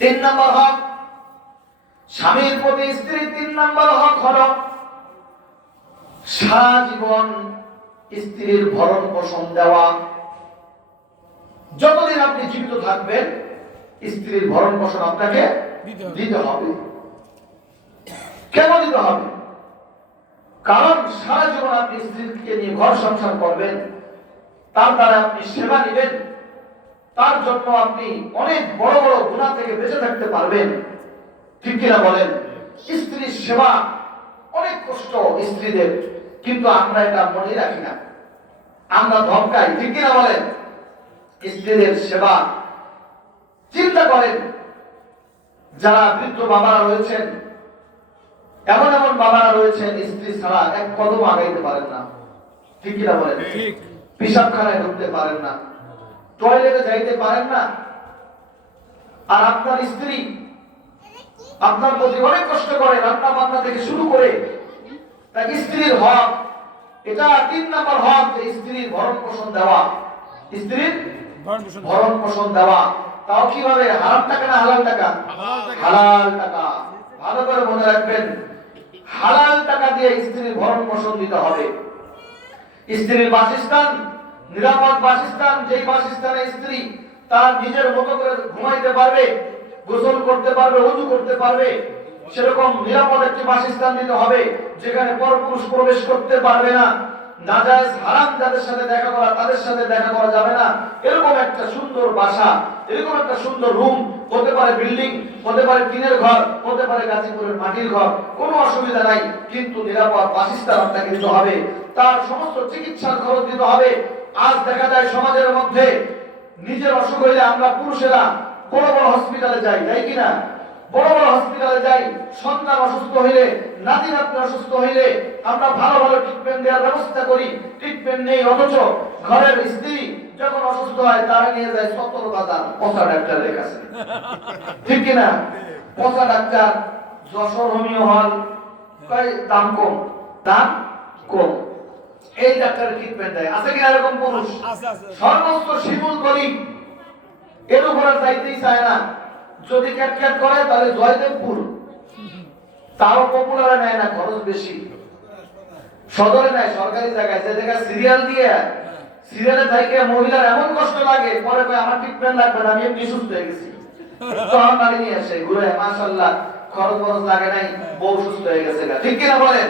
তিন নম্বর হক। স্বামীর প্রতি স্ত্রীর তিন নম্বর হক হলো সারা জীবন স্ত্রীর ভরণ পোষণ দেওয়া। যতদিন আপনি জীবিত থাকবেন স্ত্রীর ভরণ পোষণ আপনাকে দিতে হবে। দিতে হবে। কেন দিতে হবে? কারণ সারা জীবন আপনি স্ত্রীকে নিয়ে ঘর সংসার করবেন তার দ্বারা আপনি সেবা নেবেন। তার জন্য আপনি অনেক বড় বড় গুণা থেকে বেঁচে থাকতে পারবেন। ঠিক কিনা বলেন? স্ত্রীর সেবা অনেক কষ্ট স্ত্রীদের কিন্তু আমরা এটা মনে রাখি না। আমরা ধমকাই ঠিক কিনা বলেন? স্ত্রীদের সেবা। চিন্তা করেন যারা বৃদ্ধ বাবারা রয়েছেন এমন এমন বাবারা রয়েছেন স্ত্রী ছাড়া এক কদম আগাইতে পারেন না। ঠিক কিনা বলেন? ঠিক। পিসাবখানায় ঢুকতে পারেন না। টয়লেটে যাইতে পারেন না। আর আপনার স্ত্রী আপনার প্রতি অনেক কষ্ট করে রান্না বান্না থেকে শুরু করে তার স্ত্রীর হক এটা তিন নম্বর হক যে স্ত্রীর ভরণ পোষণ দেওয়া। স্ত্রীর ভরণ পোষণ দেওয়া। তাও কীভাবে? হারাম টাকা না হালাল টাকা। হালাল টাকা। ভালো করে মনে রাখবেন হালাল টাকা দিয়ে স্ত্রীর ভরণ পোষণ দিতে হবে। স্ত্রীর বাসস্থান নিরাপদ বাসস্থান, যেই বাসস্থানে স্ত্রী তার নিজের মতো করে ঘুমাইতে পারবে, গোসল করতে পারবে, উজু করতে পারবে, সেরকম নিরাপদ একটি বাসস্থান দিতে হবে, যেখানে পরপুরুষ প্রবেশ করতে পারবে না। নাজায়েজ হারাম যাদের সাথে দেখা করা, তাদের সাথে দেখা করা যাবে না। এরকম একটা সুন্দর বাসা, এরকম একটা সুন্দর রুম হতে পারে বিল্ডিং হতে পারে টিনের ঘর, হতে পারে গাজীপুরের মাটির ঘর, কোনো অসুবিধা নাই, কিন্তু নিরাপদ বাসস্থান আপনাকে দিতে হবে। তার সমস্ত চিকিৎসার খরচ দিতে হবে। আজ দেখা যায় সমাজের মধ্যে নিজের অসুখ হইলে আমরা পুরুষেরা বড় বড় হসপিটালে যাই যাই কিনা? বড় বড় হসপিটালে যাই, সন্তান অসুস্থ হইলে, নাতি নাতনি অসুস্থ হইলে আমরা ভালো ভালো ট্রিটমেন্ট দেওয়ার ব্যবস্থা করি। ট্রিটমেন্ট নেই, অথচ ঘরের স্ত্রী যখন অসুস্থ হয়, তারা নিয়ে যায় সতর বাজার পচা ডাক্তারের কাছে। ঠিক কিনা? পচা ডাক্তার যশোর হোমিও হল দাম কম? দাম কম। এই ডাক্তারের ট্রিটমেন্ট দেয়। আছে কিনা এরকম পুরুষ? সর্বস্ব শিমুল গরিব এর উপরে যাইতেই চায় না। যদি ক্যাট করে তাহলে জয়দেবপুর। তাও পপুলারে নেয় না খরচ বেশি। সদরে নেয় সরকারি জায়গায়। যে জায়গায় সিরিয়াল দিয়ে সিরিয়ালে থেকে মহিলার এমন কষ্ট লাগে পরে আমার ট্রিটমেন্ট লাগবে না আমি এমনি সুস্থ হয়ে গেছি। তো আমার বাড়ি নিয়ে আসে ঘুরে মাশাল্লাহ খরচ খরচ লাগে নাই বউ সুস্থ হয়ে গেছে ঠিক কিনা বলেন?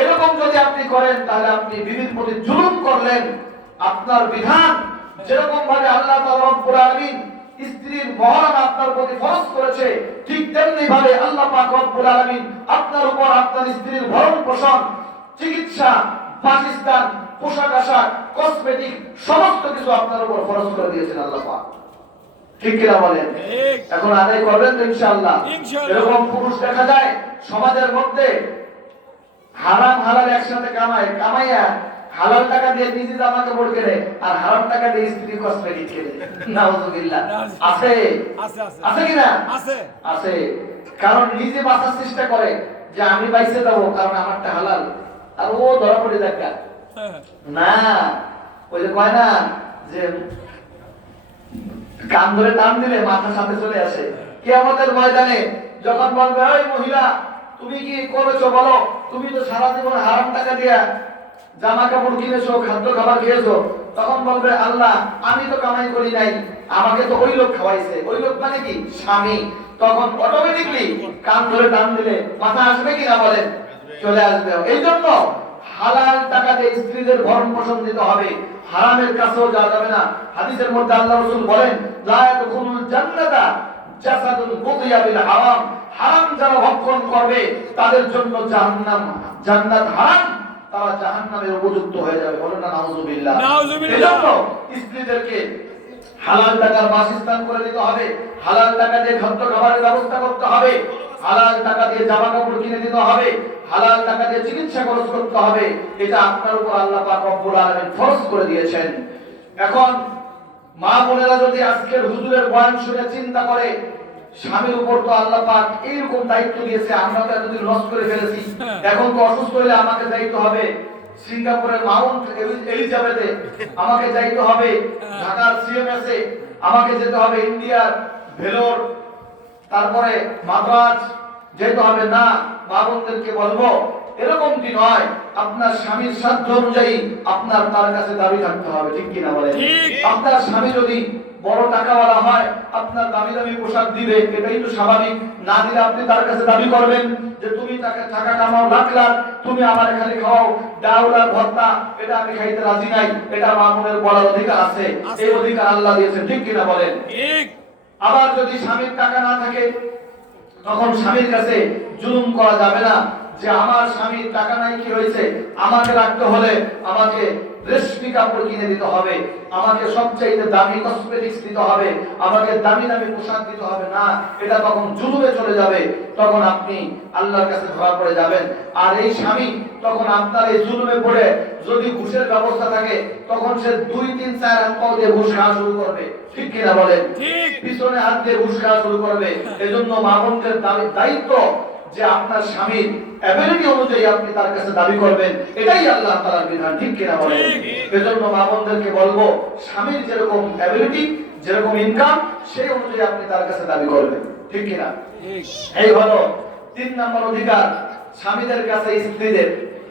এরকম যদি আপনি করেন তাহলে আপনি বিবির প্রতি জুলুম করলেন। আপনার বিধান যেরকম ভাবে আল্লাহ তাআলা রব্বুল আলামিন স্ত্রীর মহরম আপনার প্রতি ফরজ করেছে ঠিক তেমনি ভাবে আল্লাহ পাক রব্বুল আলামিন আপনার উপর আপনার স্ত্রীর ভরণ পোষণ চিকিৎসা বাসস্থান পোশাক আশাক কসমেটিক সমস্ত কিছু আপনার উপর ফরজ করে দিয়েছেন আল্লাহ পাক। ঠিক কিনা বলেন? এখন আদায় করবেন তো ইনশাআল্লাহ। এরকম পুরুষ দেখা যায় সমাজের মধ্যে হারাম হালাল একসাথে কামায় কামাইয়া হালাল টাকা দিয়ে নিজে জামা কাপড় কেনে আর হারাম টাকা দিয়ে স্ত্রী কসমেটিক কেনে। নাউজুবিল্লাহ। আছে? আছে আছে। আছে কিনা? আছে। আছে। কারণ নিজে বাঁচার চেষ্টা করে যে আমি বাইসে যাব কারণ আমারটা হালাল। আর ও ধরা পড়ে দেখা। হ্যাঁ। না ওই যে কয় না যে কান ধরে টান দিলে মাথা সাথে চলে আসে। কে আমাদের ময়দানে যখন বলবে ওই মহিলা, তুমি কি করেছ বলো? তুমি তো সারা জীবন হারাম টাকা দিয়া জামা কাপড় কিনেছো, খাদ্য খাবার খেয়েছো। তখন বলবে, আল্লাহ, আমি তো কামাই করি নাই, আমাকে তো ওই লোক খাওয়াইছে। ওই লোক মানে কি? স্বামী। তখন অটোমেটিকলি কান ধরে টান দিলে মাথা আসবে কিনা বলেন? চলে আসবে। এই জন্য হালাল টাকা দিয়ে স্ত্রীদের ভরণ পোষণ দিতে হবে। হারামের কাছেও যাওয়া যাবে না। হাদিসের মধ্যে আল্লাহ রাসূল বলেন লা ইয়াদখুলুল জান্নাতা জাসাদুন কুদিয়া বিল হারাম। হারাম যারা ভক্ষণ করবে তাদের জন্য জাহান্নাম জান্নাত হারাম। তারা জাহান্নামের উপযুক্ত হয়ে যাবে। বলেন না নাউজুবিল্লাহ। নাউজুবিল্লাহ। স্ত্রীদেরকে হালাল টাকার বাসস্থান করে দিতে হবে। হালাল টাকা দিয়ে খাদ্য খাবারের ব্যবস্থা করতে হবে। হালাল টাকা দিয়ে জামা কাপড় কিনে দিতে হবে, হালাল টাকা দিয়ে চিকিৎসা খরচ করতে হবে, এটা আপনার উপর আল্লাহ পাক রব্বুল আলামিন ফরজ করে দিয়েছেন। এখন মা বোনেরা যদি আজকের হুজুরের বয়ান শুনে চিন্তা করে, স্বামীর উপর তো আল্লাহ পাক এইরকম দায়িত্ব দিয়েছে, আমরা তো এতদিন লস করে ফেলেছি, এখন তো অসুস্থ হলে আমাকে দায়িত্ব হবে। সিঙ্গাপুরের মাউন্ট এলি- এলিজাবেথে আমাকে যাইতে হবে, ঢাকার সিএমএস এ আমাকে যেতে হবে, ইন্ডিয়ার ভেলোর তারপরে মাদ্রাজ যেতে হবে না মা বোনদেরকে বলব এরকমটি নয় আপনার স্বামীর সাধ্য অনুযায়ী আপনার তার কাছে দাবি থাকতে হবে ঠিক কিনা ঠিক। আপনার স্বামী যদি বড় টাকাওয়ালা হয় আপনার দামি দামি পোশাক দিবে এটাই তো স্বাভাবিক না দিলে আপনি তার কাছে দাবি করবেন যে তুমি তাকে টাকা কামাও লাখ লাখ তুমি আমার এখানে খাও ডাউল আর ভর্তা এটা আমি খাইতে রাজি নাই এটা মামুনের বলার অধিকার আছে আছে। এই অধিকার আল্লাহ দিয়েছেন ঠিক কিনা বলেন ঠিক আবার যদি স্বামীর টাকা না থাকে, তখন স্বামীর কাছে জুলুম করা যাবে না। যে আমার স্বামীর টাকা নাই, কি হয়েছে? আমাকে রাখতে হলে আমাকে রেশমি কাপড় কিনে দিতে হবে। আমাকে সবচাইতে দামি কসমেটিক্স দিতে হবে। আমাকে দামি দামি পোশাক দিতে হবে না। এটা তখন জুলুমে চলে যাবে। তখন আপনি আল্লাহর কাছে ধরা পড়ে যাবেন। আর এই স্বামী তখন আপনার এই জুলুমে পড়ে যদি ঘুষের ব্যবস্থা থাকে তখন সে দুই তিন চার পাও দিয়ে ঘুষ খাওয়া শুরু করবে। ঠিক কিনা বলেন? পিছনে হাত দিয়ে ঘুষ খাওয়া শুরু করবে। এজন্য মা বোনদের দাবি- দায়িত্ব যে আপনার স্বামীর অ্যাবিলিটি অনুযায়ী আপনি তার কাছে দাবি করবেন এটাই আল্লাহ তালার বিধান ঠিক কিনা বলেন? এজন্য মা বোনদেরকে বলব স্বামীর যেরকম অ্যাবিলিটি যেরকম ইনকাম সেই অনুযায়ী আপনি তার কাছে দাবি করবেন ঠিক কিনা? এই হলো তিন নম্বর অধিকার স্বামীদের কাছে স্ত্রীদের।